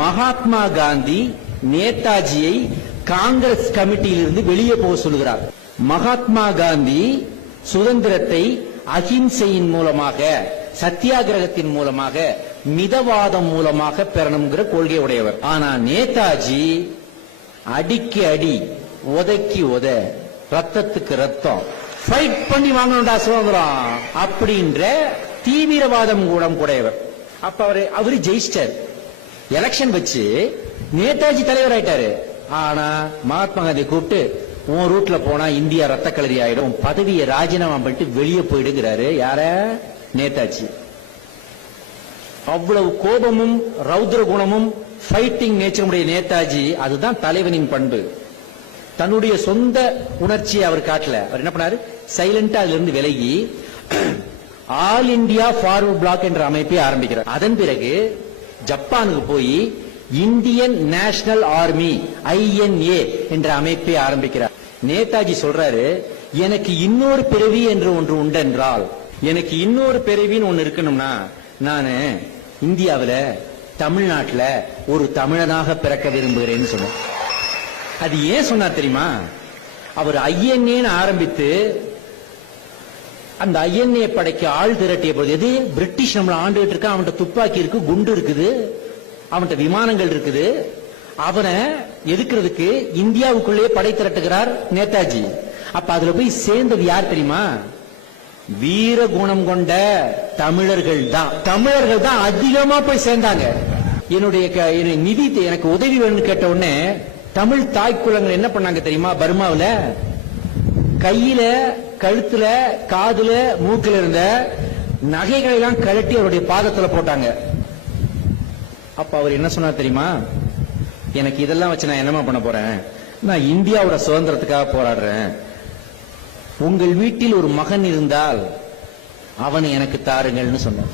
மகாத்மா காந்தி நேதாஜியை காங்கிரஸ் கமிட்டியிலிருந்து வெளியே போக சொல்லுகிறார். மகாத்மா காந்தி சுதந்திரத்தை அஹிம்சையின் மூலமாக, சத்தியாகிரகத்தின் மூலமாக, மிதவாதம் மூலமாக பெறணுங்கிற கொள்கை உடையவர். ஆனா நேதாஜி அடிக்கு அடி, உதைக்கு உத, ரத்தத்துக்கு ரத்தம், ஃபைட் பண்ணி வாங்கணும்டா சுதந்திரம் அப்படின்ற தீவிரவாதம் கூடையவர். அப்ப அவரு ஜெயிச்சிட்டார். எலெக்ஷன் வச்சு நேதாஜி தலைவர் ஆயிட்டாரு. ஆனா மகாத்மா காந்தி கூப்பிட்டு, உன் ரூட்ல போனா இந்தியா ரத்த கலரி ஆயிடும், பதவியை ராஜினாமா பண்ணிட்டு வெளியே போயிடுங்கிறாரு. யார? நேதாஜி. அவ்வளவு கோபமும் ரௌத்ர குணமும் ஃபைட்டிங் நேச்சருடைய நேதாஜி. அதுதான் தலைவனின் பண்பு. தன்னுடைய சொந்த உணர்ச்சியை அவர் காட்டல. அவர் என்ன பண்ணாரு? சைலண்டா அதுல இருந்து விலகி ஆல் இந்தியா ஃபார்வர்ட் பிளாக் என்ற அமைப்பை ஆரம்பிக்கிறார். அதன் பிறகு ஜப்பானுக்கு போய் இந்தியன் நேஷனல் ஆர்மி INA என்ற அமைப்பை ஆரம்பிக்கிறார். நேதாஜி சொல்றாரு, எனக்கு இன்னொரு பிறவி என்று ஒன்று உண்டென்றால், எனக்கு இன்னொரு பிறவின்னு ஒன்னு இருக்கணும்னா நானு இந்தியாவில் தமிழ்நாட்டில் ஒரு தமிழனாக பிறக்க விரும்புகிறேன்னு சொன்னார். அது ஏன் சொன்னார் தெரியுமா? அவர் INA ஆரம்பித்து அந்த INA படைக்கு ஆள் திரட்டிய போது, எது பிரிட்டிஷ் நம்மள ஆண்டுகிட்டு இருக்க, அவன்கிட்ட துப்பாக்கி இருக்கு, குண்டு இருக்குது, அவன்கிட்ட விமானங்கள் இருக்குது, அவனை எதுக்கிறதுக்கு இந்தியாவுக்குள்ளே படை திரட்டுகிறார் நேதாஜி. அப்ப அதுல போய் சேர்ந்தது யார் தெரியுமா? வீர குணம் கொண்ட தமிழர்கள் தான். தமிழர்கள் தான் அதிகமா போய் சேர்ந்தாங்க. என்னுடைய நிதி, எனக்கு உதவி வேணும்னு கேட்ட உடனே தமிழ் தாய்க்குலங்கள் என்ன பண்ணாங்க தெரியுமா? பர்மாவில் கையில, கழுத்துல, காதுல, மூக்கில இருந்த நகைகளை எல்லாம் கழட்டி அவருடைய பாதத்துல போட்டாங்க. அப்ப அவர் என்ன சொன்னார் தெரியுமா? எனக்கு இதெல்லாம் வச்சு நான் என்னமா பண்ண போறேன்? நான் இந்தியாவோட சுதந்திரத்துக்காக போராடுறேன். உங்கள் வீட்டில் ஒரு மகன் இருந்தால் அவனை எனக்கு தாருங்கள்னு சொன்னார்.